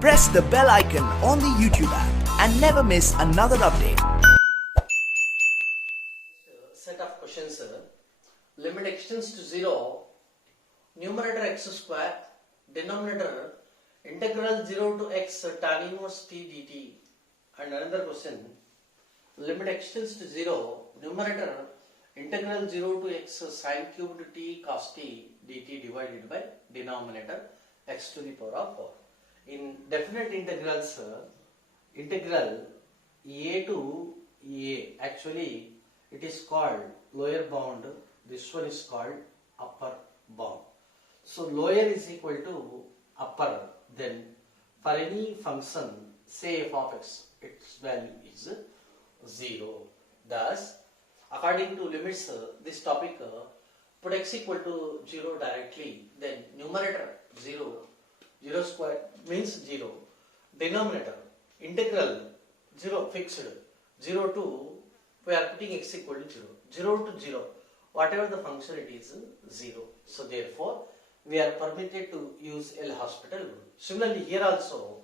Press the bell icon on the YouTube app and never miss another update. Set of questions. Limit extends to 0, numerator x square, denominator integral 0 to x tan inverse t dt. And another question, limit extends to 0, numerator integral 0 to x sin cubed t cos t dt divided by denominator x to the power of 4. In definite integrals, integral a to a, actually it is called lower bound, this one is called upper bound. So lower is equal to upper, then for any function, say f of x, its value is 0. Thus, according to limits, this topic, put x equal to 0 directly, then numerator 0, 0 square means 0, denominator integral 0 fixed, 0 to, we are putting x equal to 0, 0 to 0, whatever the function it is 0. So therefore, we are permitted to use L'Hospital rule. Similarly, here also,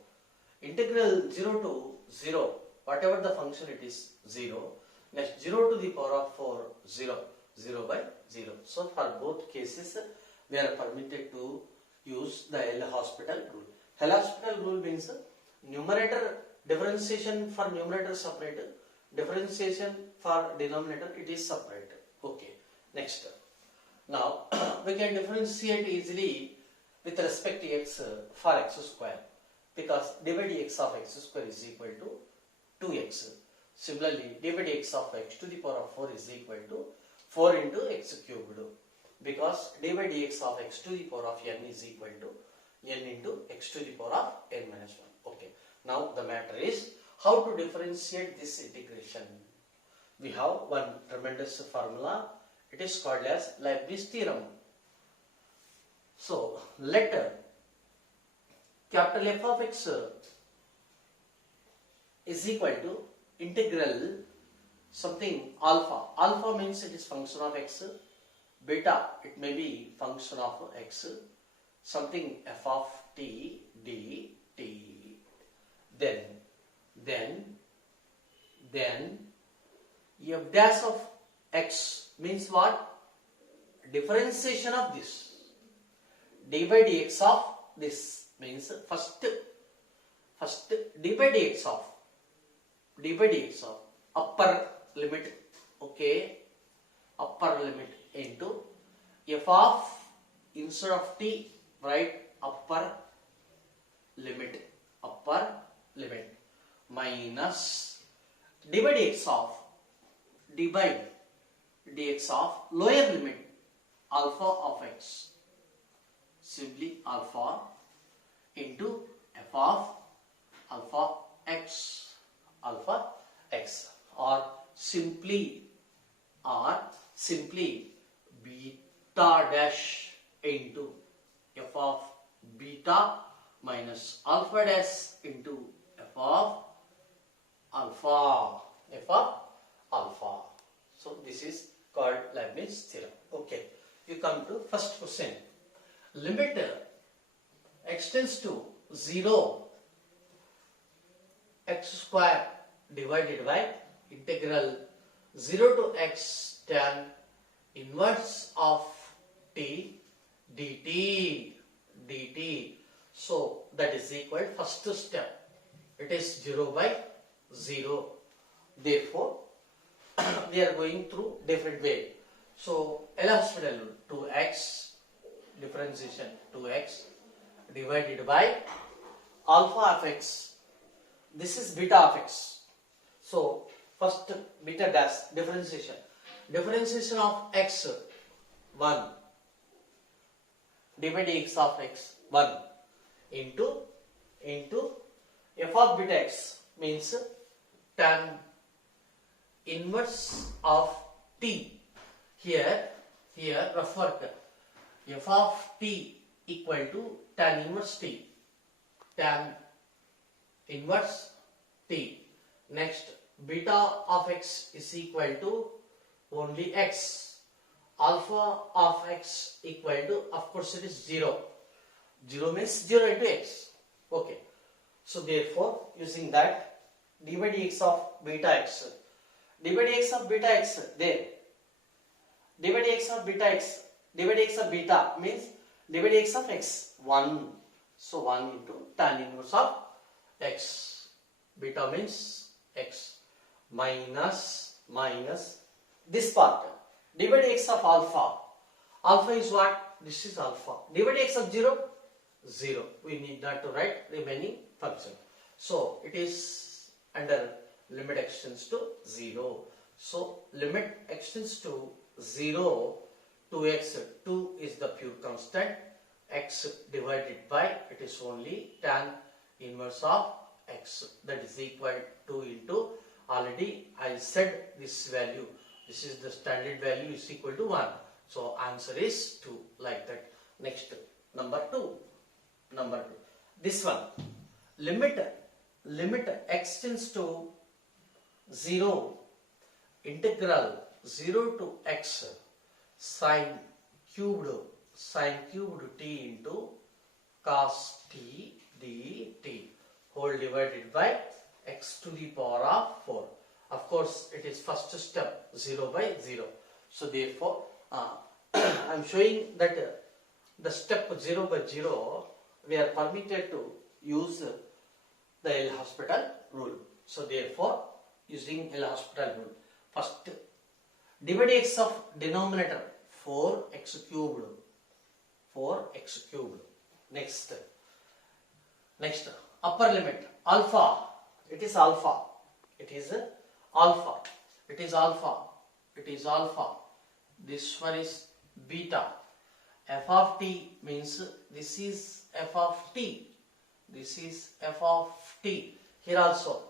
integral 0 to 0, whatever the function it is 0, next 0 to the power of 4, 0, 0 by 0. So for both cases, we are permitted to use the L'Hospital rule. L'Hospital rule means numerator differentiation for numerator separate, differentiation for denominator it is separate. Okay, next. Now we can differentiate easily with respect to x for x square, because d by dx of x square is equal to 2x. Similarly, d by dx of x to the power of 4 is equal to 4 into x cubed, because d by dx of x to the power of n is equal to n into x to the power of n minus 1. Okay. Now the matter is how to differentiate this integration. We have one tremendous formula. It is called as Leibniz theorem. So let capital F of x is equal to integral something alpha. Alpha means it is function of x. Beta, it may be function of x. Something f of t dt. Then f dash of x means what? Differentiation of this. D by dx of this means first d by dx of upper limit, okay, upper limit into f of, instead of t, write upper limit minus d by dx of lower limit alpha of x, simply alpha into f of alpha x, or simply beta dash into f of beta minus alpha dash into f of alpha. So this is called Leibniz theorem. Okay, you come to first question. Limit extends to 0 x square divided by integral 0 to x tan inverse of t dt. So that is equal, first step, it is 0 by 0. Therefore, we are going through different way. So L'Hospital rule, 2x, differentiation 2x divided by alpha of x. This is beta of x. So first beta dash differentiation. Differentiation of x 1, d by dx of x 1 into f of beta x means tan inverse of t. Here rough work, f of t equal to tan inverse t, tan inverse t. Next, beta of x is equal to only x, alpha of x equal to, of course it is 0. 0 means 0 into x. Okay. So therefore, using that, d by dx of beta x, d by dx of beta x there, d by dx of beta x, d by dx of beta means d by dx of x 1. So 1 into tan inverse of x, beta means x, minus this part, d by dx of alpha. Alpha is what? This is alpha. d by dx of 0, 0. We need not to write remaining function. So it is under limit extends to 0. So limit extends to 0 to x. 2 is the pure constant. X divided by, it is only tan inverse of x. That is equal to into, already I said this value. This is the standard value is equal to 1. So answer is 2, like that. Next, number 2. This one, limit x tends to 0, integral 0 to x sine cubed t into cos t dt whole divided by x to the power of 4. Of course, it is first step 0 by 0. So therefore, I am showing that the step 0 by 0, we are permitted to use the L'Hospital rule. So therefore, using L'Hospital rule, first d by dx of denominator 4x cubed. Next upper limit alpha. It is alpha. This one is beta. F of t means this is f of t. Here also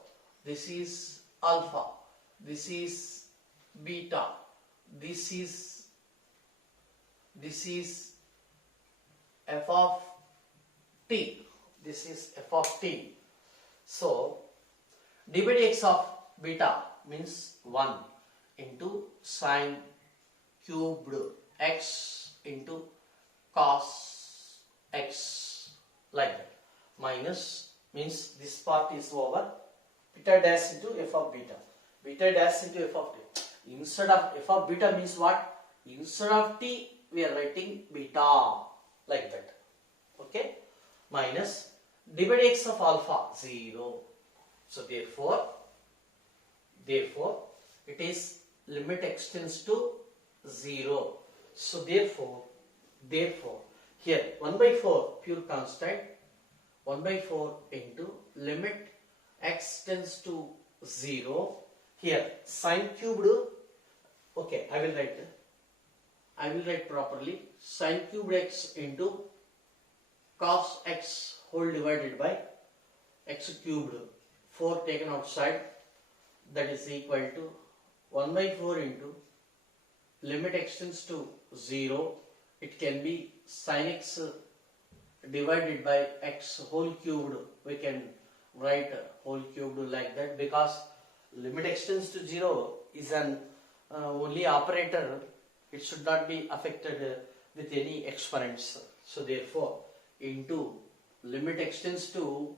this is alpha. This is beta. This is f of t. So d by dx of beta means 1 into sine cubed x into cos x, like that. Minus means this part is over, beta dash into f of beta. Instead of f of beta means what? Instead of t, we are writing beta, like that. Okay? Minus d by dx of alpha 0. So therefore it is limit extends to 0. So therefore here 1 by 4 pure constant, 1 by 4 into limit x tends to 0. Here sine cubed, okay, I will write properly, sine cubed x into cos x whole divided by x cubed, 4 taken outside, that is equal to 1 by 4 into limit extends to 0. It can be sin x divided by x whole cubed. We can write whole cubed like that, because limit extends to 0 is an only operator. It should not be affected with any exponents. So therefore, into limit extends to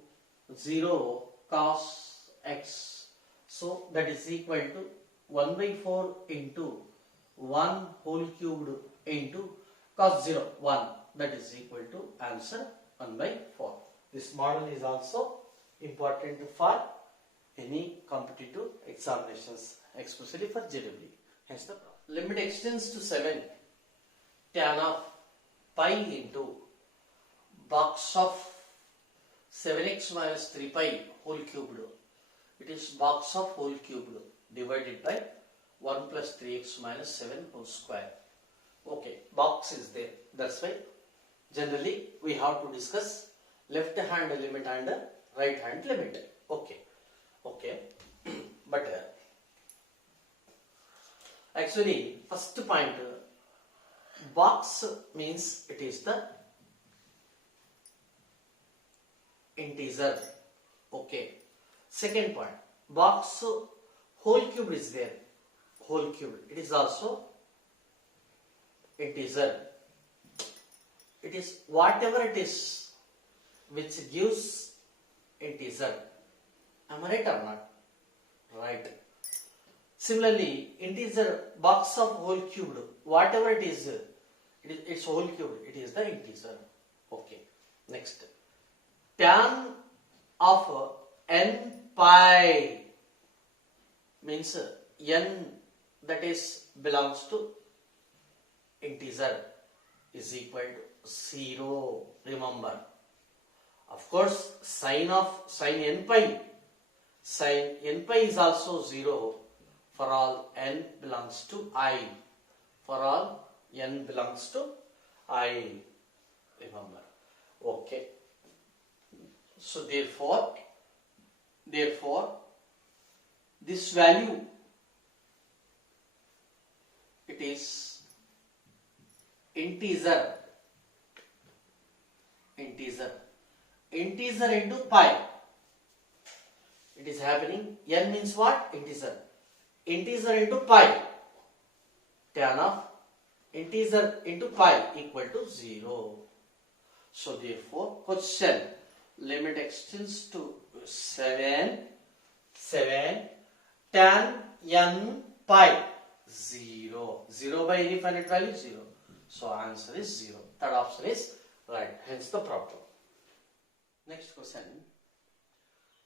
0 cos x. So that is equal to 1 by 4 into 1 whole cubed into cos 0, 1. That is equal to answer 1 by 4. This model is also important for any competitive examinations, especially for JEE. Hence the problem. Limit extends to 7 tan of pi into box of 7x minus 3 pi whole cubed. It is box of whole cubed divided by 1 plus 3x minus 7 whole square. Okay, box is there. That's why generally we have to discuss left hand limit and right hand limit. Okay. But actually first point, box means it is the integer. Okay. Second point, box whole cube is there. Whole cube. It is also integer. It is whatever it is which gives integer. Am I right or not? Right. Similarly, integer box of whole cubed, whatever it is it's whole cubed, it is the integer. Okay. Next, tan of n pi means n that is belongs to integer is equal to 0. Remember, of course, sin n pi is also 0 for all n belongs to I. For all n belongs to I. Remember. Okay. So therefore this value, it is integer into pi. It is happening. N means what? Integer into pi. Tan of integer into pi equal to 0. So therefore question, limit extends to 7 tan n pi 0. 0 by any finite value 0. So answer is 0. Third option is right. Hence the problem. Next question.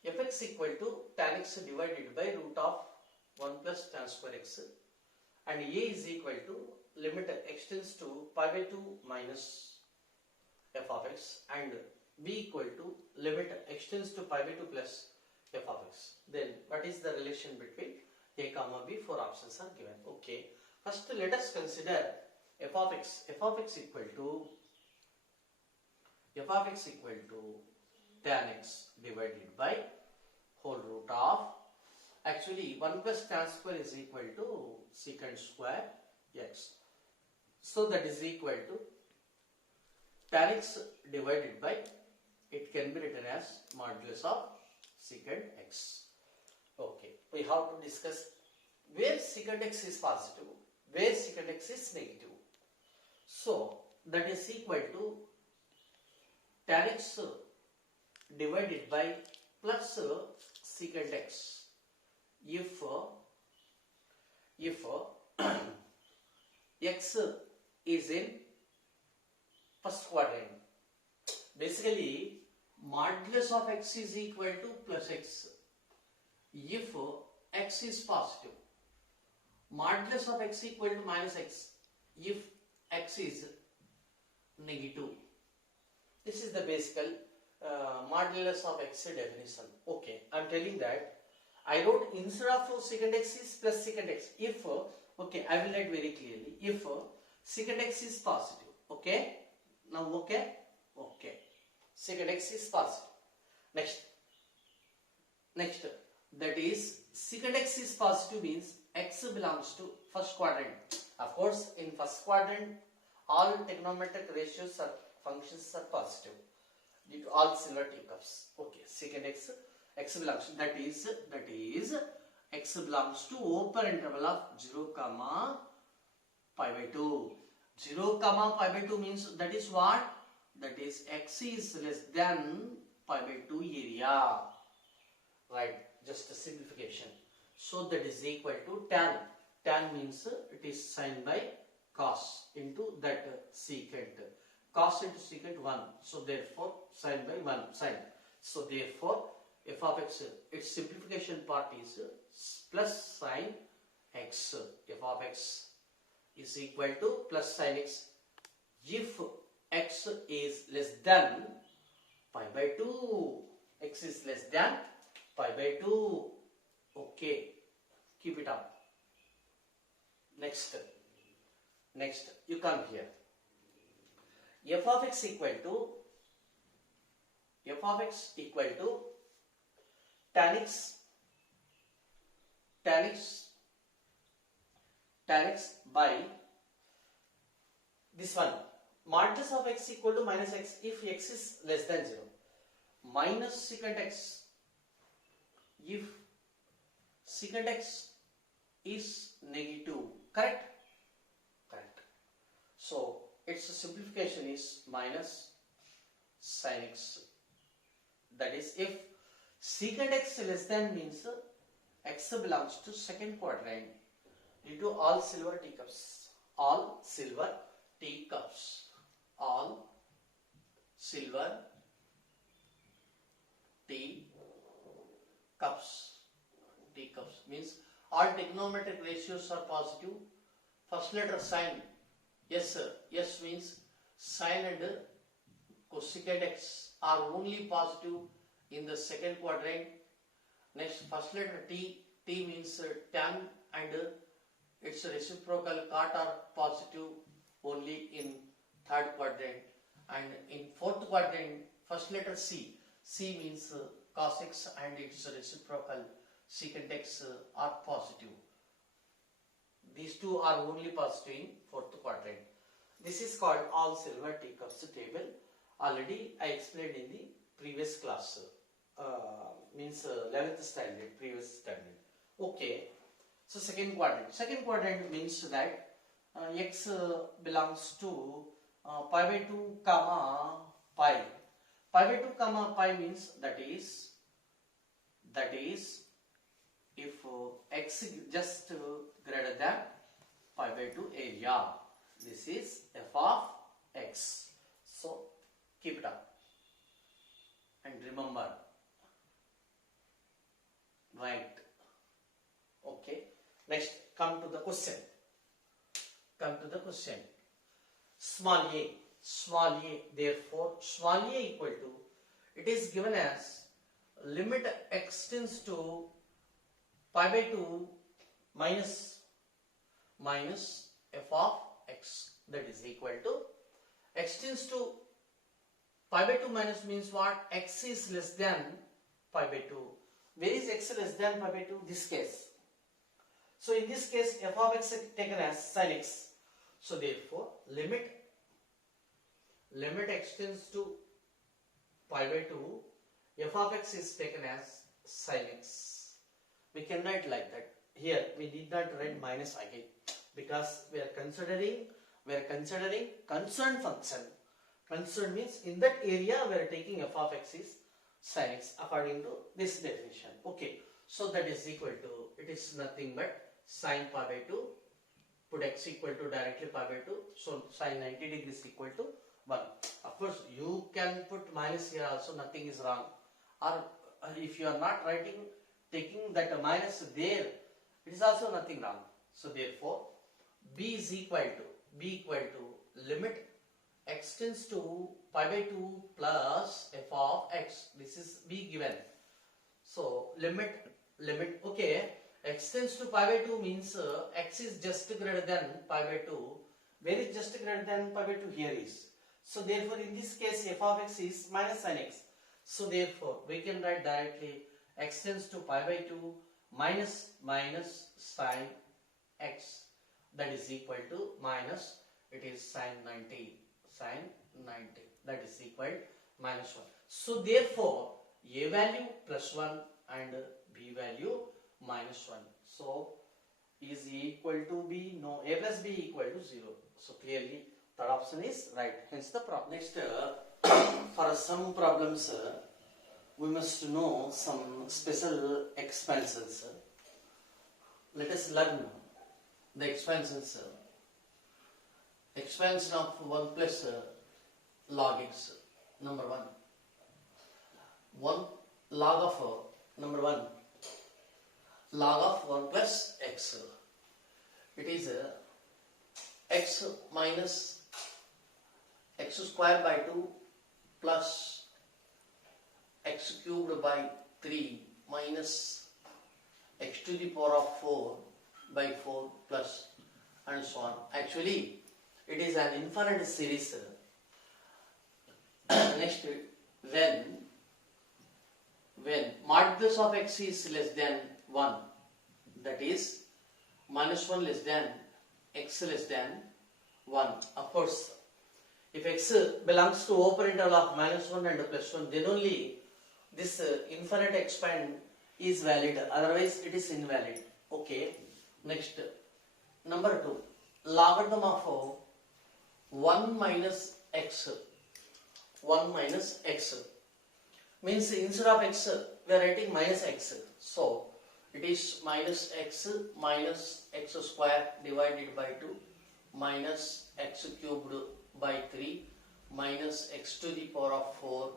Fx equal to tan x divided by root of 1 plus tan square x, and a is equal to limit extends to pi by 2 minus f of x, and b equal to limit extends to pi by 2 plus f of x. Then what is the relation between a comma b? 4 options are given. Okay. First let us consider f of x. F of x equal to tan x divided by whole root of, actually 1 plus tan square is equal to secant square x. So that is equal to tan x divided by, it can be written as modulus of secant x. Okay, we have to discuss where secant x is positive, where secant x is negative. So that is equal to tan x divided by plus secant x if x is in first quadrant. Basically, modulus of x is equal to plus x if x is positive. Modulus of x equal to minus x if x is negative. This is the basic modulus of x definition. Okay, I am telling that I wrote instead of secant x is plus secant x. If, okay, I will write very clearly. If secant x is positive. Okay, now okay, secant x is positive. Next, that is secant x is positive means x belongs to first quadrant. Of course, in first quadrant, all trigonometric ratios or functions are positive due to all silver teacups. Okay, secant x belongs to, that is x belongs to open interval of 0 comma pi by 2. 0 comma pi by 2 means that is what? That is x is less than pi by 2 area. Right, just a simplification. So that is equal to tan. Tan means it is sine by cos into that secant. Cos into secant 1. So therefore sine by 1 sine. So therefore f of x, its simplification part is plus sine x. F of x is equal to plus sine x if x is less than pi by 2. X is less than pi by 2. Okay, keep it up. Next you come here. F of x equal to tan x by this one. Modulus of x equal to minus x if x is less than 0. Minus secant x if secant x is negative. Correct? So its simplification is minus sin x. That is if Secant x less than means x belongs to second quadrant due to all silver teacups. All silver teacups. All silver teacups. Teacups means all trigonometric ratios are positive. First letter sign. Yes sir. Yes means sin and cosecant x are only positive in the second quadrant. Next, first letter T. T means tan and its reciprocal cot are positive only in third quadrant. And in fourth quadrant, first letter C. C means cos x and its reciprocal secant x are positive. These two are only positive in fourth quadrant. This is called all silver teacups table. Already I explained in the previous class. Means 11th standard, previous standard. Okay. So second quadrant. Second quadrant means that x belongs to pi by 2 comma pi. Pi by 2 comma pi means that is if x just greater than pi by 2 area. This is f of x. So keep it up and remember. Right. Okay. Next, come to the question. Small a. Therefore, small a equal to, it is given as limit x tends to pi by 2 minus f of x, that is equal to x tends to pi by 2 minus means what? X is less than pi by 2. Where is x less than pi by 2? This case. So in this case, f of x is taken as sin x. So therefore, limit x tends to pi by 2, f of x is taken as sin x. We can write like that. Here we need not write minus again because we are considering concerned function. Concern means in that area we are taking f of x is sin x according to this definition. Okay, so that is equal to, it is nothing but sin pi by 2, put x equal to directly pi by 2, so sin 90 degrees equal to 1. Of course you can put minus here also, nothing is wrong, or if you are not writing, taking that minus there, it is also nothing wrong. So therefore b is equal to limit x tends to pi by 2 plus f of x. This is b given. So limit, okay, x tends to pi by 2 means x is just greater than pi by 2. Where is just greater than pi by 2? Here is. So therefore in this case f of x is minus sin x. So therefore we can write directly x tends to pi by 2 minus sin x, that is equal to minus, it is sin 90, that is equal minus 1. So therefore a value plus 1 and b value minus 1. So is equal to b? No, a plus b equal to 0. So clearly third option is right. Hence the problem. Next, for some problems we must know some special expansions. Let us learn the expansions. Expansion of 1 plus log x. Number 1. 1 log of number 1. Log of 1 plus x. It is x minus x square by 2 plus x cubed by 3 minus x to the power of 4 by 4 plus and so on. Actually, it is an infinite series. Next, when modulus of x is less than 1, that is minus 1 less than x less than 1. Of course, if x belongs to open interval of minus 1 and plus 1, then only this infinite expand is valid, otherwise it is invalid. Okay. Next, number 2, logarithm of 1 minus x. means instead of x we are writing minus x. So it is minus x square divided by 2 minus x cubed by 3 minus x to the power of 4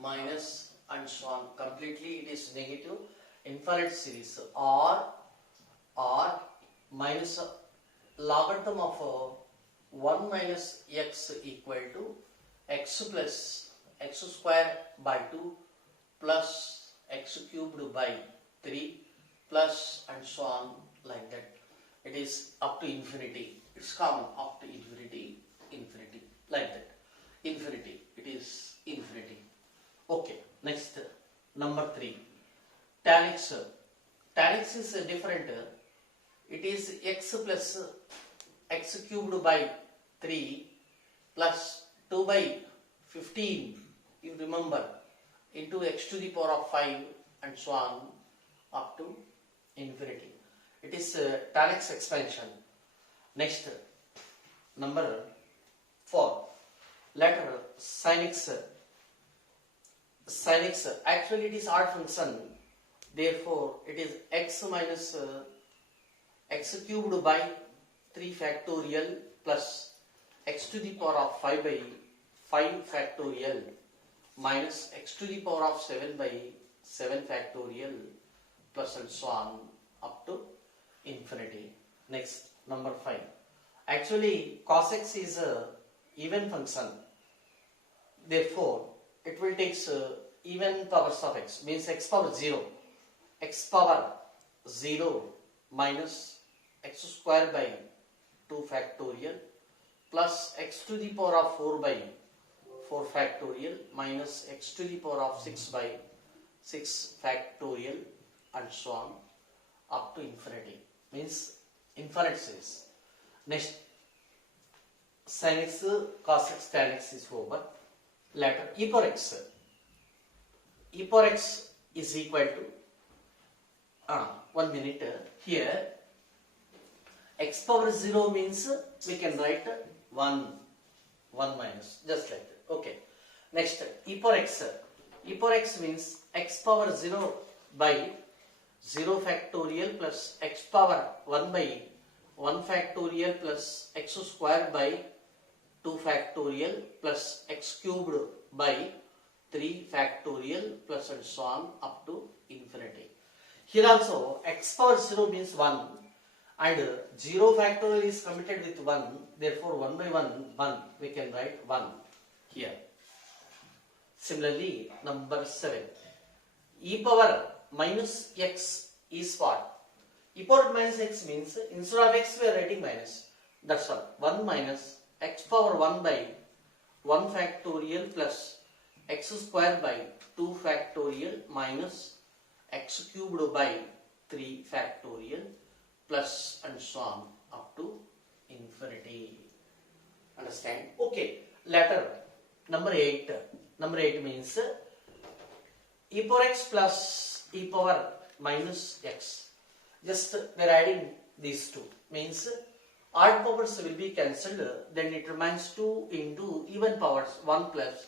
minus and so on. Completely it is negative infinite series, or minus logarithm of 1 minus x equal to x plus x square by 2 plus x cubed by 3 plus and so on, like that. It is up to infinity. It's common up to infinity, like that. Infinity. It is infinity. Okay. Next, number 3. Tan x. Tan x is different. It is x plus x cubed by 3 plus 2 by 15, you remember, into x to the power of 5 and so on up to infinity. It is tan x expansion. Next, number 4. Letter sin x. Sin x, actually it is odd function, therefore it is x minus x cubed by 3 factorial plus x to the power of 5 by 5 factorial minus x to the power of 7 by 7 factorial plus and so on up to infinity. Next, number 5. Actually cos x is a even function, therefore it will take even powers of x, means x power 0. X power 0 minus x square by 2 factorial plus x to the power of 4 by 4 factorial minus x to the power of 6 by 6 factorial and so on up to infinity, means infinite series. Next, sin x, cos x, tan x is over. Later, e power x. E power x is equal to 1 minute. Here x power 0 means we can write 1 minus, just like that. Okay. Next, e power x. E power x means x power 0 by 0 factorial plus x power 1 by 1 factorial plus x square by 2 factorial plus x cubed by 3 factorial plus and so on up to infinity. Here also x power 0 means 1 and 0 factorial is committed with 1, therefore 1 by 1, we can write 1 here. Similarly, number 7. E power minus x is what? E power minus x means instead of x we are writing minus. That's all. 1 minus x power 1 by 1 factorial plus x square by 2 factorial minus x cubed by 3 factorial plus and so on up to infinity. Understand? Okay. Later, number 8. Number 8 means e power x plus e power minus x. Just we are adding these two. Means odd powers will be cancelled, then it remains 2 into even powers 1 plus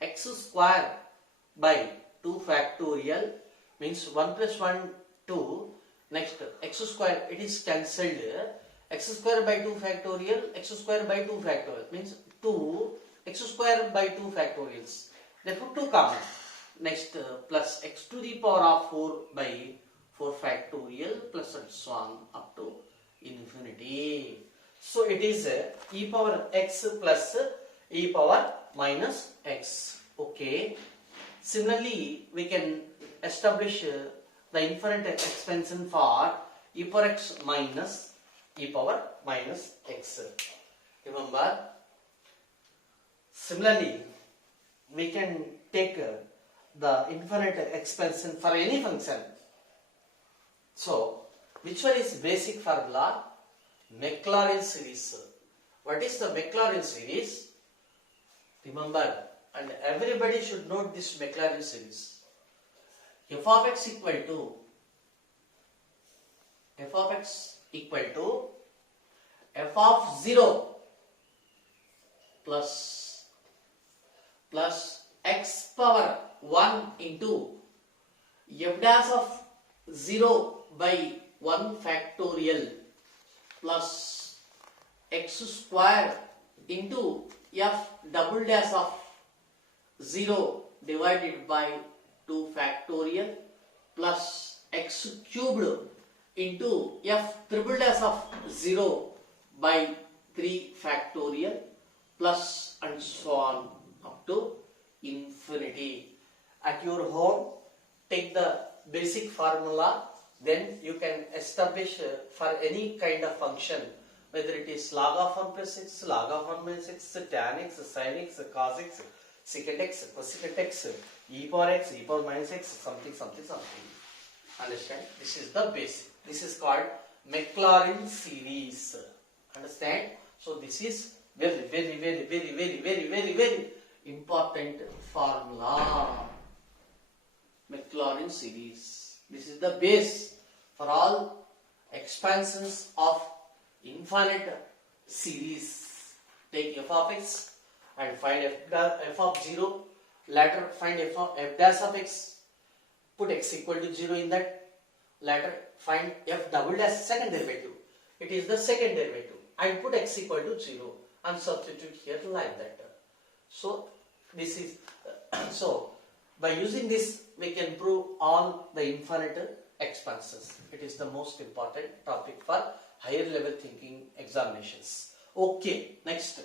x square by 2 factorial, means 1 plus 1 2. Next, x square, it is cancelled. X square by 2 factorial, x square by 2 factorial means 2 x square by 2 factorials, therefore 2 common. Next, plus x to the power of 4 by 4 factorial plus and so on up to infinity. So it is e power x plus e power minus x. Okay. Similarly, we can establish the infinite expansion for e power x minus e power minus x. Remember, similarly, we can take the infinite expansion for any function. So, which one is basic formula? Maclaurin series. What is the Maclaurin series? Remember, and everybody should note this Maclaurin series. F of x equal to f of 0 plus x power 1 into f dash of 0 by 1 factorial plus x square into f double dash of 0 divided by 2 factorial plus x cubed into f triple dash of 0 by 3 factorial plus and so on up to infinity. At your home, take the basic formula, then you can establish for any kind of function, whether it is log of 1 plus x, log of 1 minus x, tan x, sin x, cos x, secant x, cosecant x, e power x, e power minus x, something. Understand? This is the basic. This is called Maclaurin series. Understand? So this is very important formula. Maclaurin series. This is the base for all expansions of infinite series. Take f of x and find f of 0. Later find f dash of x. Put x equal to 0 in that. Later find f double dash second derivative. It is the second derivative. And put x equal to 0 and substitute here like that. So this is so by using this we can prove all the infinite expansions. It is the most important topic for higher level thinking examinations. Okay, next.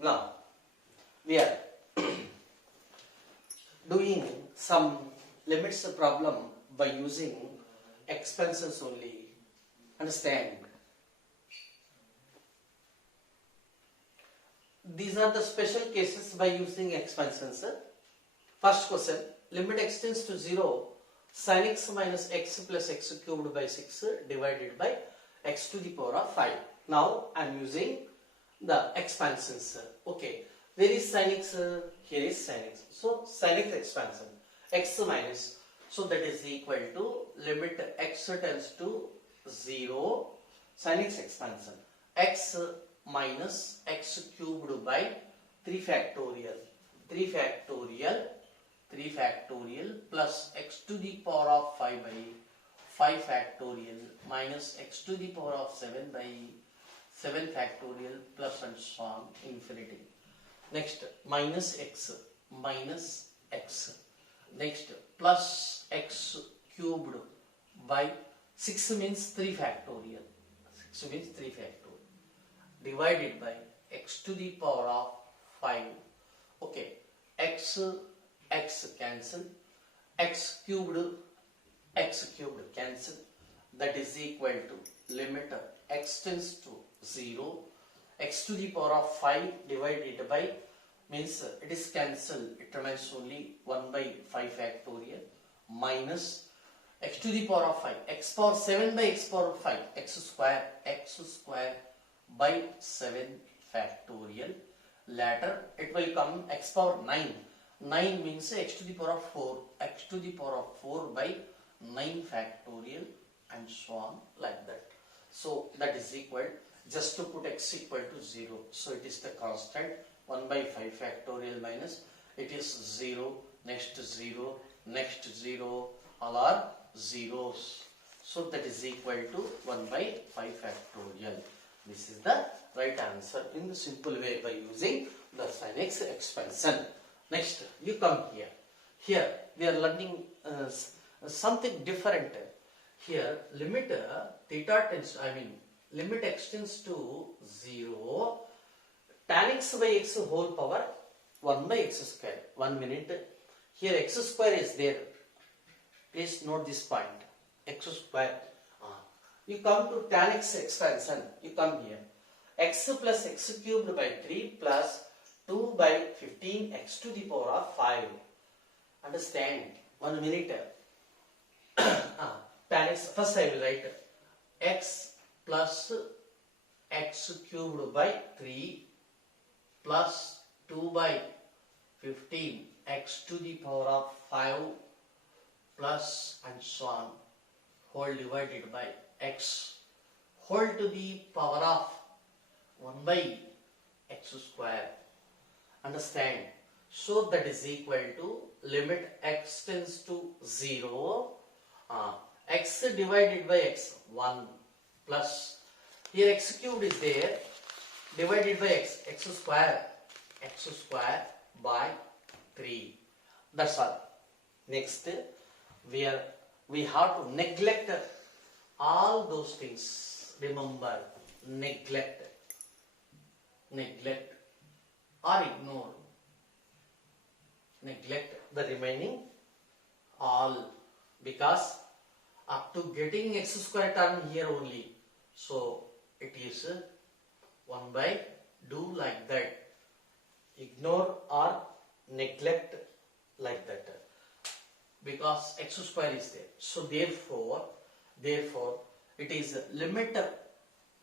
Now we are doing some limits problem by using expansions only. Understand? These are the special cases by using expansions. First question, limit extends to 0, sin x minus x plus x cubed by 6 divided by x to the power of 5. Now I am using the expansions. Okay, where is sin x? Here is sin x. So sin x expansion, x minus, so that is equal to limit x tends to 0, sin x expansion, x minus x cubed by 3 factorial plus x to the power of 5 by 5 factorial minus x to the power of 7 by 7 factorial plus and so on infinity. Next minus x. Next plus x cubed by 6 means 3 factorial. Divided by x to the power of 5. Okay, x cancel, x cubed cancel. That is equal to limit x tends to 0, x to the power of 5 divided by, means it is cancelled, it remains only 1 by 5 factorial minus x to the power of 5, x power 7 by x power 5, x square by 7 factorial. Later it will come x power 9. 9 means x to the power of 4, x to the power of 4 by 9 factorial and so on like that. So that is equal, just to put x equal to 0. So it is the constant 1 by 5 factorial minus, it is 0, next 0, all are zeros. So that is equal to 1 by 5 factorial. This is the right answer in the simple way by using the sin x expansion. Next, you come here. Here we are learning something different. Here limit theta tends, limit extends to 0, tan x by x whole power 1 by x square. 1 minute. Here x square is there. Please note this point. X square. You come to tan x expansion. You come here. X plus x cubed by 3 plus 2 by 15 x to the power of 5. Understand? 1 minute. Tan x. First I will write x plus x cubed by 3 plus 2 by 15 x to the power of 5 plus and so on whole divided by x whole to the power of 1 by x square. Understand? So that is equal to limit x tends to 0, x divided by x 1 plus, here x cubed is there, divided by x square by 3. That's all. Next, we have to neglect all those things. Remember, neglect or ignore. Neglect the remaining all, because up to getting x square term here only. So it is 1 by, do like that. Ignore or neglect like that, because x square is there. So therefore it is limit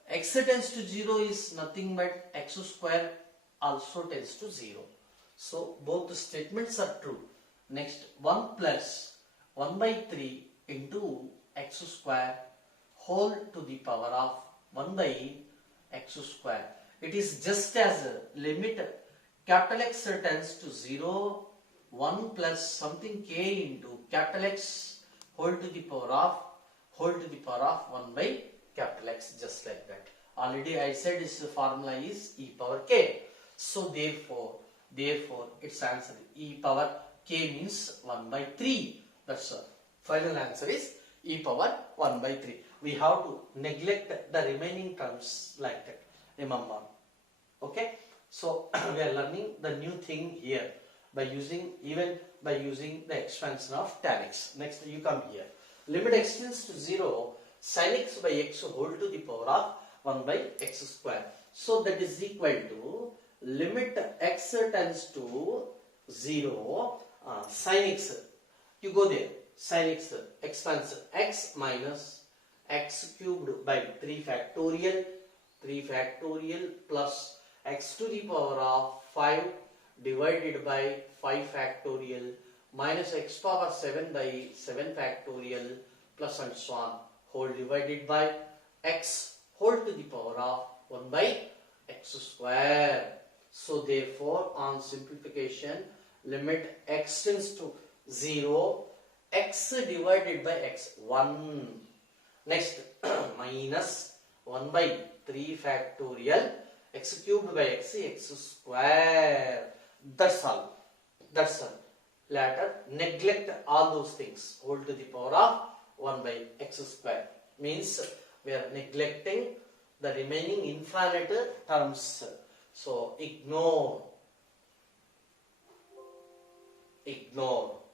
x tends to 0 is nothing but x square also tends to 0. So both the statements are true. Next, 1 plus 1 by 3 into x square whole to the power of 1 by x square. It is just as limit capital X tends to 0, 1 plus something k into capital X whole to the power of 1 by capital X, just like that. Already I said this formula is e power k. So therefore its answer e power k means 1 by 3. That's all. Final answer is e power 1 by 3. We have to neglect the remaining terms like that. Remember. Okay. So we are learning the new thing here by using the expansion of tan x. Next you come here. Limit x tends to 0, sin x by x whole to the power of 1 by x square. So that is equal to limit x tends to 0, sin x. You go there. Sin x expansion x minus x cubed by 3 factorial plus x to the power of 5 divided by 5 factorial minus x power 7 by 7 factorial plus and so on, whole divided by x whole to the power of 1 by x square. So therefore on simplification, limit x tends to 0, x divided by x 1. Next minus 1 by 3 factorial x cubed by x square. That's all. Later neglect all those things. Whole to the power of 1 by x square means we are neglecting the remaining infinite terms. So ignore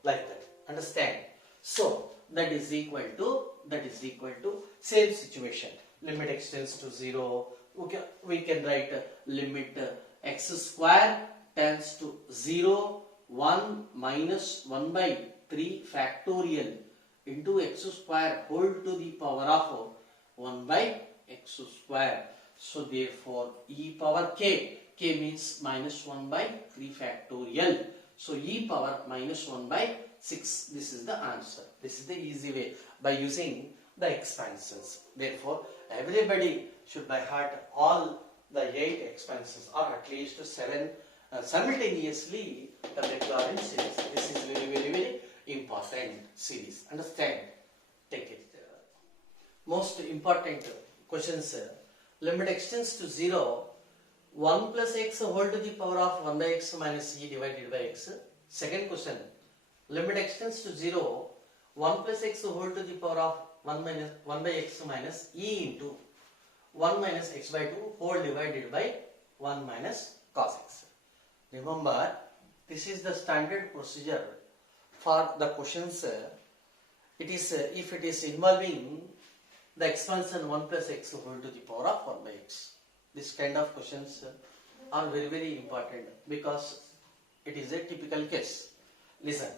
like that. Understand? So that is equal to same situation. Limit x tends to 0. We can write limit x square tends to 0, 1 minus 1 by 3 factorial into x square whole to the power of 1 by x square. So therefore e power k means minus 1 by 3 factorial. So e power minus 1 by 6. This is the answer. This is the easy way by using the expansions. Therefore everybody should by heart all the 8 expansions, or at least 7 simultaneously the Maclaurin series. This is very important series. Understand? Take it. Most important questions. Limit x tends to 0, 1 plus x whole to the power of 1 by x minus e divided by x. Second question. Limit x tends to 0, 1 plus x whole to the power of 1 by x minus e into 1 minus x by 2 whole divided by 1 minus cos x. Remember, this is the standard procedure for the questions. It is if it is involving the expansion 1 plus x whole to the power of 1 by x. This kind of questions are very important because it is a typical case. Listen.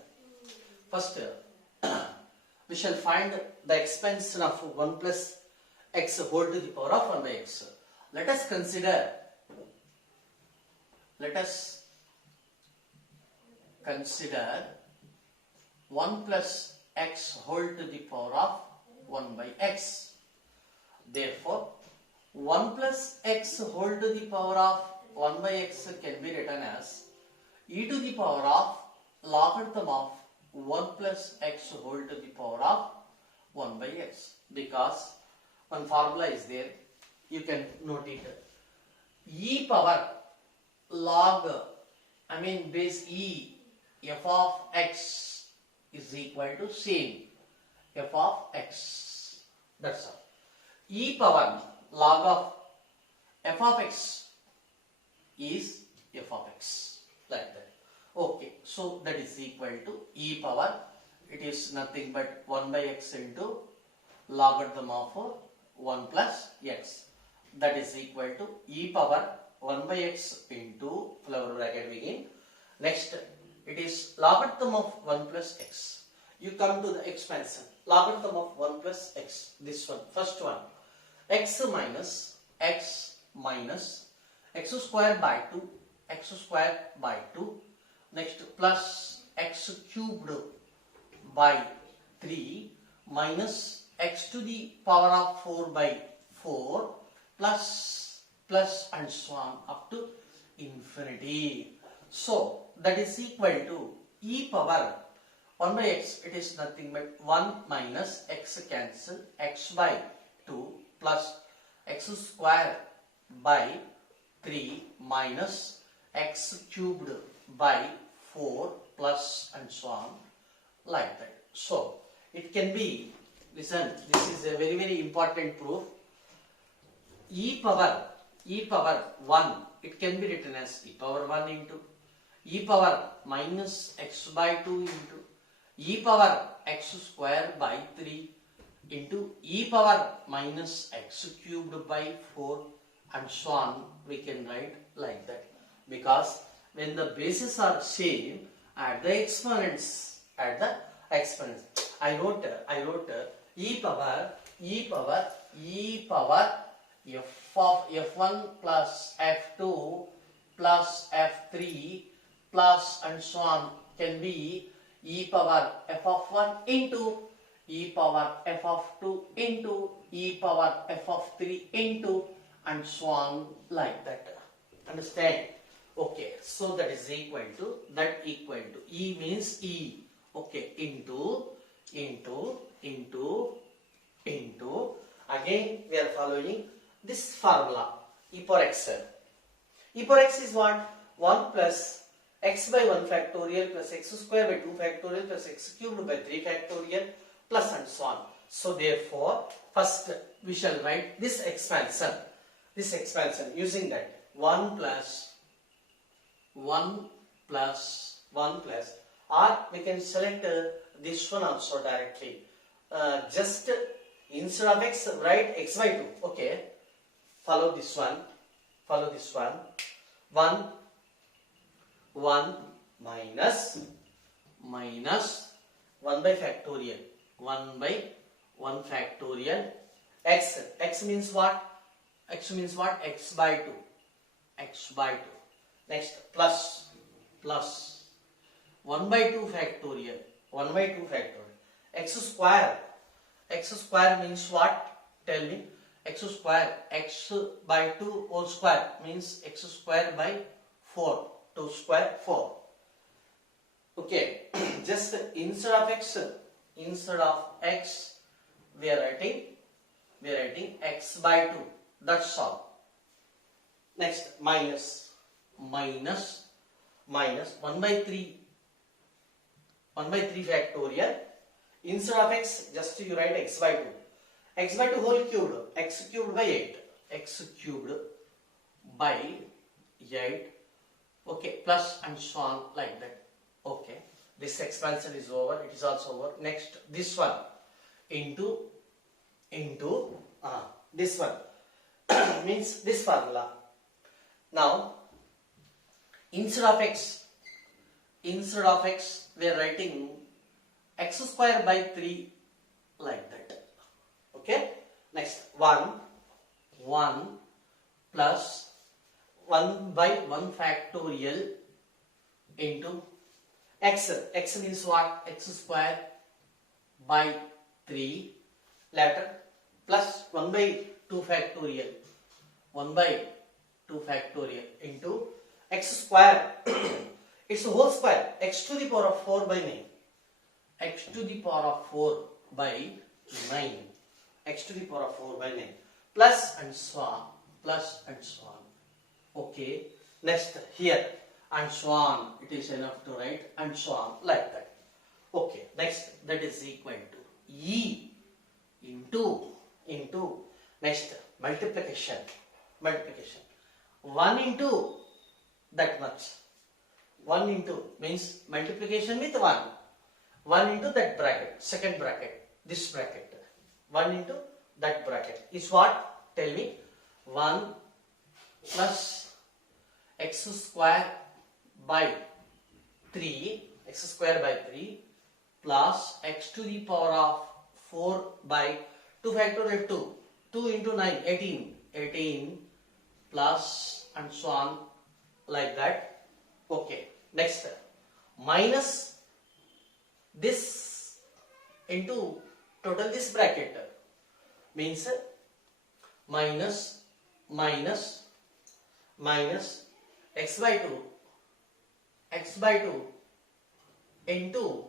First, we shall find the expansion of 1 plus x whole to the power of 1 by x. Let us consider 1 plus x whole to the power of 1 by x. Therefore, 1 plus x whole to the power of 1 by x can be written as e to the power of logarithm of 1 plus x whole to the power of 1 by x, because one formula is there, you can note it. E power log, base e f of x is equal to same f of x. That's all. E power log of f of x is f of x, like that. Okay, so that is equal to e power, it is nothing but 1 by x into logarithm of 1 plus x, that is equal to e power 1 by x into flower bracket begin. Next, it is logarithm of 1 plus x. You come to the expansion. Logarithm of 1 plus x. This one, first one. X minus x square by 2. X square by 2. Next, plus x cubed by 3 minus x to the power of 4 by 4 plus and so on up to infinity. So that is equal to e power 1 by x, it is nothing but 1 minus x cancel, x by 2 plus x square by 3 minus x cubed by 4 plus and so on, like that. So it can be, listen, this is a very very important proof. E power 1, it can be written as e power 1 into e power minus x by 2 into e power x square by 3 into e power minus x cubed by 4 and so on, we can write like that, because when the bases are same, add the exponents, I wrote e power f of f1 plus f2 plus f3 plus and so on can be e power f of 1 into e power f of 2 into e power f of 3 into and so on, like that. Understand? Okay, so that is equal to e means e, okay, into again we are following this formula, e power x. E power x is what? 1 plus x by 1 factorial plus x square by 2 factorial plus x cubed by 3 factorial plus and so on. So therefore, first we shall write this expansion using that 1 plus, or we can select this one also directly. Just instead of x, write x by 2. Okay, follow this one. 1 minus 1 by factorial, 1 by 1 factorial x means what? X by 2. Next, plus 1 by 2 factorial, x square means what? Tell me. X square, x by 2 whole square means x square by 4, 2 square 4. Okay, just instead of x we are writing x by 2, that's all. Next, minus 1 by 3 factorial. Instead of x, just you write x by 2. X by 2 whole cubed, x cubed by 8. Okay, plus and so on, like that. Okay, this expansion is over, it is also over. Next, this one into this one means this formula. Now, instead of x we are writing x square by 3, like that. Okay, next 1 plus 1 by 1 factorial into x means what? X square by 3 later plus 1 by 2 factorial, 1 by 2 factorial into x square. It's a whole square. X to the power of 4 by 9. X to the power of 4 by 9. X to the power of 4 by 9. Plus and so on. Plus and so on. Okay. Next here. And so on. It is enough to write. And so on. Like that. Okay. Next. That is equal to E into next multiplication. 1 into that much. 1 into means multiplication with 1. 1 into that bracket, second bracket, this bracket. 1 into that bracket is what? Tell me. 1 plus x square by 3, x square by 3 plus x to the power of 4 by 2 factorial 2. 2 into 9, 18. 18 plus and so on like that. Okay. Next, minus this into total this bracket means minus x by 2 into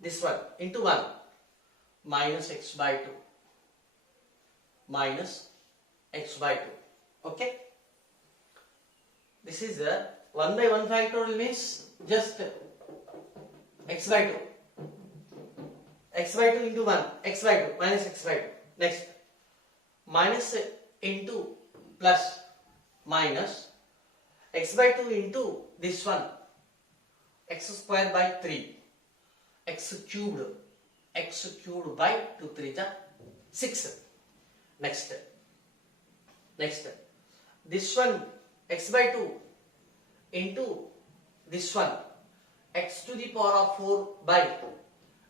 this one into 1 minus x by 2 minus x by 2. Okay. This is 1 by 1 factorial means just x by 2. X by 2 into 1. X by 2 minus x by 2. Next. Minus into plus minus x by 2 into this one. X square by 3. X cubed by 2 3 is 6. Next. This one x by 2 into this one x to the power of 4 by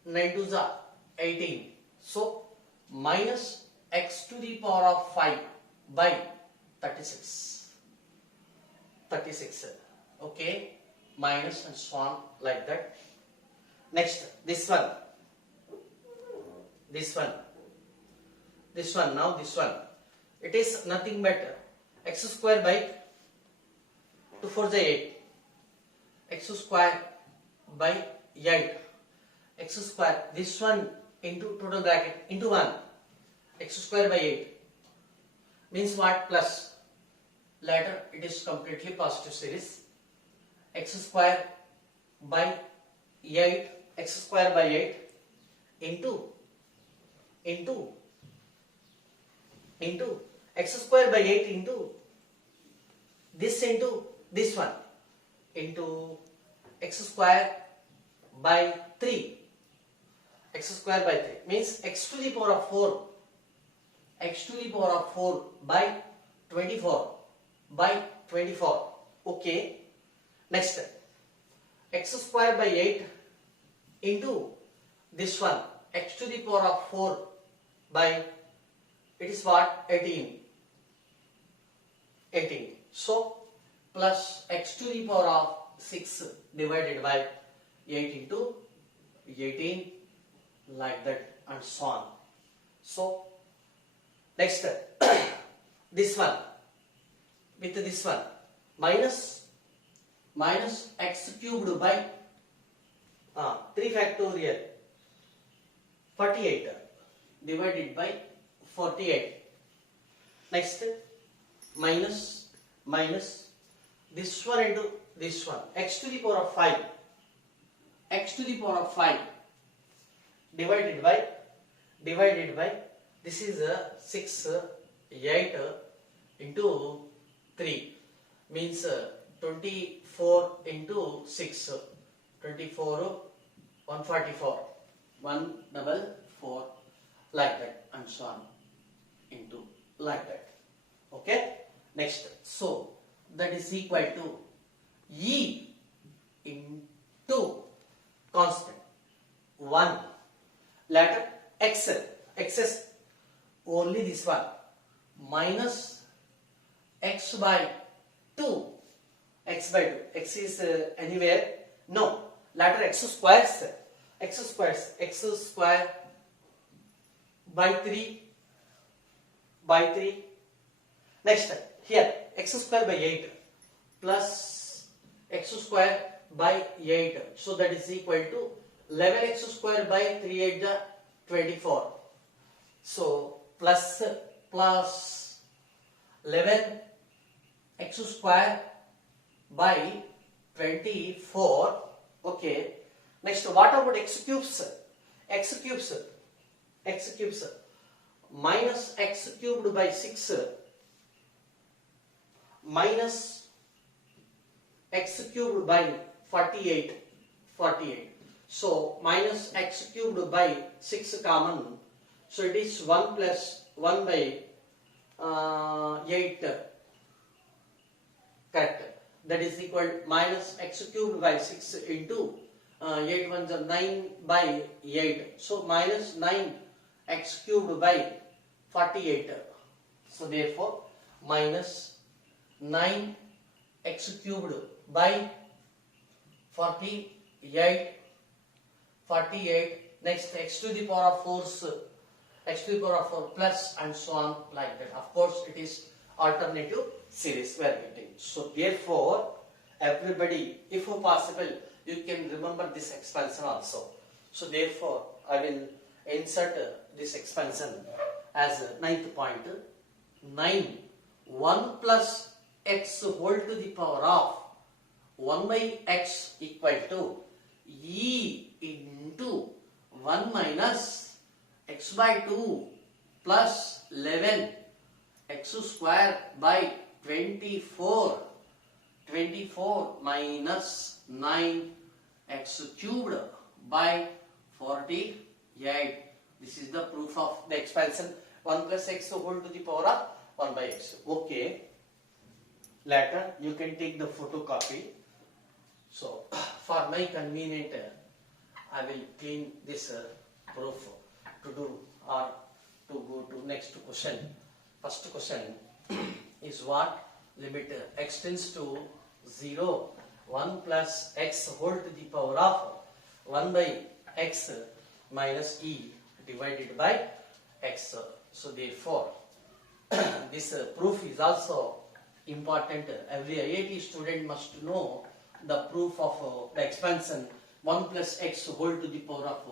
9 to the 18. So minus x to the power of 5 by 36. Okay. Minus and so on like that. Next, this one. Now this one. It is nothing but x square by 2 4 is 8. X square by 8. X square. This one into total bracket into 1. X square by 8. Means what? Plus. Later it is completely positive series. X square by 8. X square by 8 into x square by 8 into this one into x square by 3. X square by 3 means x to the power of 4. X to the power of 4 by 24. Okay. Next, x square by 8 into this one x to the power of 4 by it is what? 18. So plus x to the power of 6 divided by 8 into 18 like that and so on. So next this one with this one minus x cubed by 3 factorial 48 divided by 48. Next minus this one into this one x to the power of 5 divided by this is 6 8 into 3 means 24 into 6 24 144 144 like that and so on into like that. Okay. Next, so that is equal to E into constant 1 later x is only this one minus x by 2 x is anywhere no later x square by 3 Next, here x square by 8 plus x square by 8. So that is equal to 11x square by 3 8 the 24. So plus 11x square by 24. Okay. Next, what about x cubes? X cubes minus x cubed by 6 minus x cubed by 48. So minus x cubed by 6 common. So it is 1 plus 1 by 8. Correct. That is equal minus x cubed by 6 into 8 ones are 9 by 8. So minus 9 x cubed by 48. So therefore minus 9 x cubed by 48. Next, x to the power of 4 plus and so on like that. Of course, it is alternative series we are getting. So therefore, everybody, if possible, you can remember this expansion also. So therefore, I will insert this expansion as 9th point. 9 1 plus x whole to the power of 1 by x equal to e into 1 minus x by 2 plus 11 x square by 24 minus 9 x cubed by 48. This is the proof of the expansion 1 plus x whole to the power of 1 by x. Okay. Later you can take the photocopy. So for my convenient, I will clean this proof to do or to go to next question. First question is what? Limit x tends to 0, 1 plus x whole to the power of 1 by x minus e divided by x. So therefore, this proof is also important. Every IIT student must know the proof of the expansion 1 plus x whole to the power of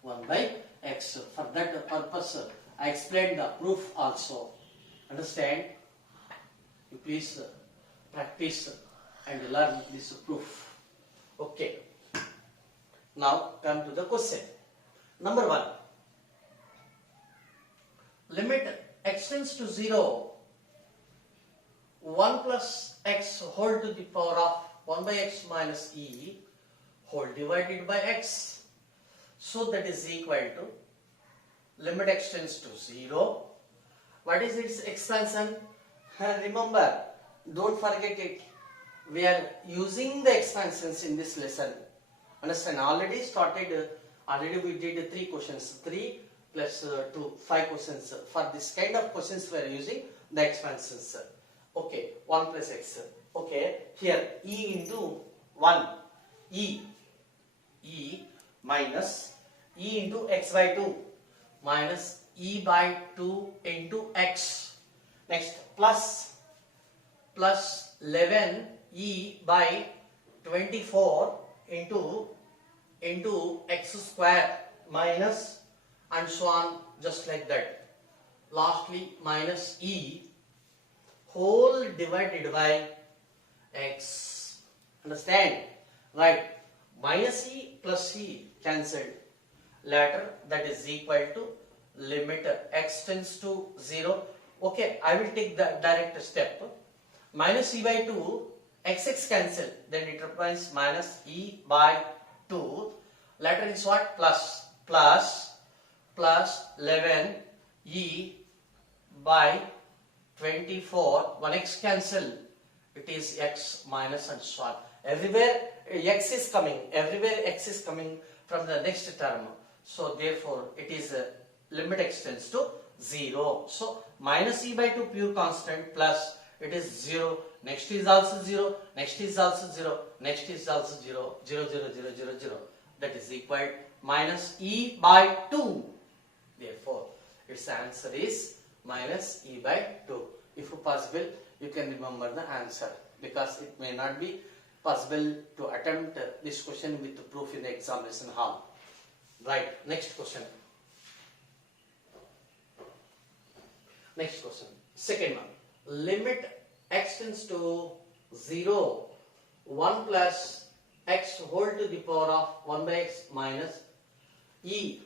1 by x. For that purpose, I explained the proof also. Understand? You please practice and learn this proof. Okay. Now come to the question. Number 1. Limit x tends to 0, 1 plus x whole to the power of 1 by x minus e whole divided by x. So that is equal to limit x tends to 0. What is its expansion? Remember, don't forget it. We are using the expansions in this lesson. Understand? Already we did 3 questions. 3 plus 2, 5 questions. For this kind of questions we are using the expansions. Okay, 1 plus x. Okay, here e into 1. E minus e into x by 2 minus e by 2 into x. Next, plus 11 e by 24 into x square minus and so on, just like that. Lastly, minus e whole divided by x. Understand? Right. Minus e plus e cancelled. Later, that is equal to limit x tends to 0. Okay, I will take the direct step. Minus e by 2, x cancel. Then it represents minus e by 2. Later is what? Plus 11 e by 24. 1x cancel. It is x minus and so on. Everywhere x is coming. Everywhere x is coming from the next term. So therefore, it is limit x tends to 0. So minus e by 2 pure constant plus it is 0. Next is also 0. Next is also 0. Next is also 0. 0, 0, 0, 0, 0. That is equal minus e by 2. Therefore, its answer is minus e by 2. If possible, you can remember the answer, because it may not be possible to attempt this question with proof in the examination hall. Right, next question. Next question. Second one. Limit x tends to 0, 1 plus x whole to the power of 1 by x minus e.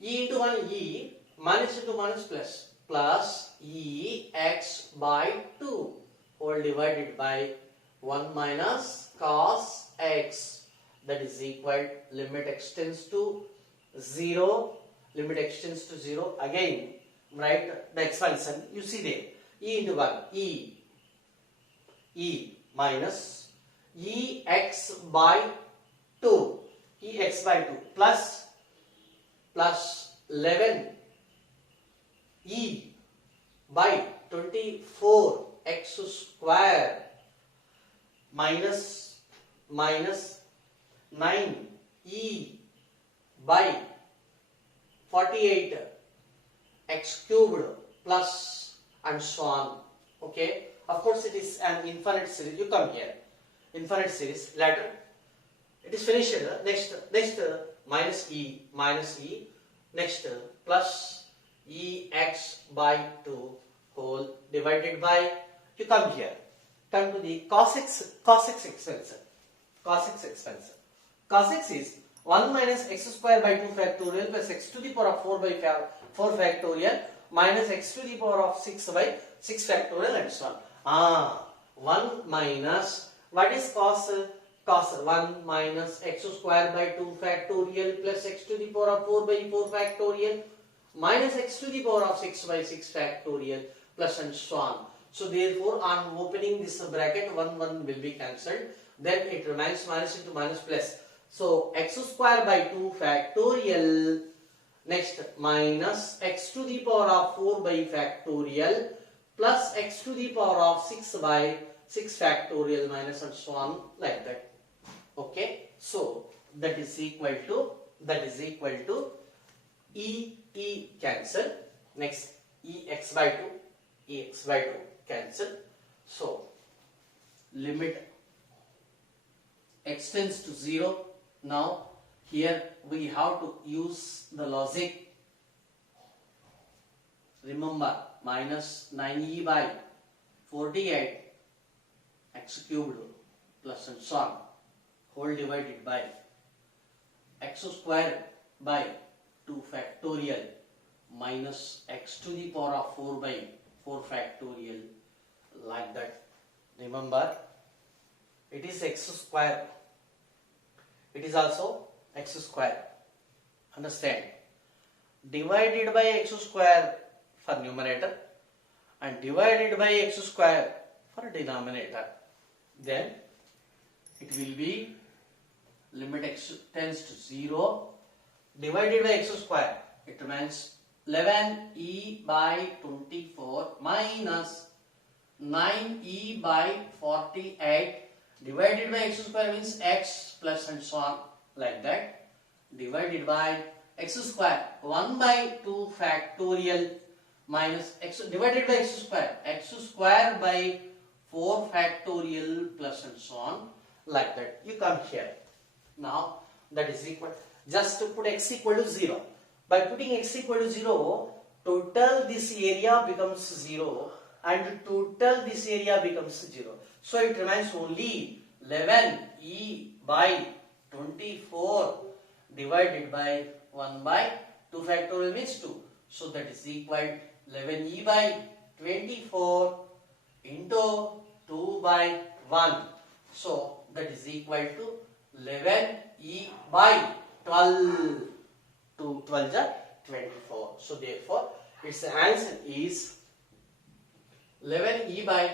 E into 1 e, minus into minus plus e x by 2 whole divided by 1 minus cos x, that is equal limit x tends to 0, limit x tends to 0. Again, write the expansion. You see there, e into 1 e minus e x by 2 plus 11 e by 24 x square minus 9 e by 48 x cubed plus and so on. Okay, of course it is an infinite series. You come here, infinite series. Later it is finished. Next minus e, next plus e x by 2 whole divided by, you come here, come to the cos x expansion. Cos x is 1 minus x square by 2 factorial plus x to the power of 4 by 4 factorial minus x to the power of 6 by 6 factorial and so on. 1 minus, what is cos? Cos 1 minus x square by 2 factorial plus x to the power of 4 by 4 factorial minus x to the power of 6 by 6 factorial plus and so on. So therefore, on opening this bracket, 1 will be cancelled. Then it remains minus into minus plus. So x square by 2 factorial, next minus x to the power of 4 by factorial plus x to the power of 6 by 6 factorial minus and so on, like that. Okay, so that is equal to e cancel. Next ex by 2 cancel. So limit x tends to 0. Now here we have to use the logic. Remember, minus 9e by 48 x cubed plus and so on whole divided by x square by 2 factorial minus x to the power of 4 by 4 factorial, like that. Remember, it is x square. It is also x square. Understand? Divided by x square for numerator and divided by x square for denominator. Then it will be limit x tends to 0 divided by x square. It remains 11e by 24 minus 9e by 48 divided by x square means x plus and so on, like that, divided by x square 1 by 2 factorial minus x divided by x square by 4 factorial plus and so on, like that. You come here. Now that is equal, just to put x equal to 0. By putting x equal to 0, total this area becomes 0 and total this area becomes 0. So it remains only 11e by 24 divided by 1 by 2 factorial means 2. So that is equal 11e by 24 into 2 by 1. So that is equal to 11e by 12. 2 12 is 24. So therefore its answer is 11e by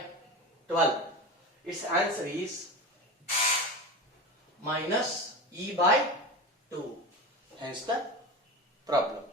12. Its answer is minus e by 2. Hence the problem.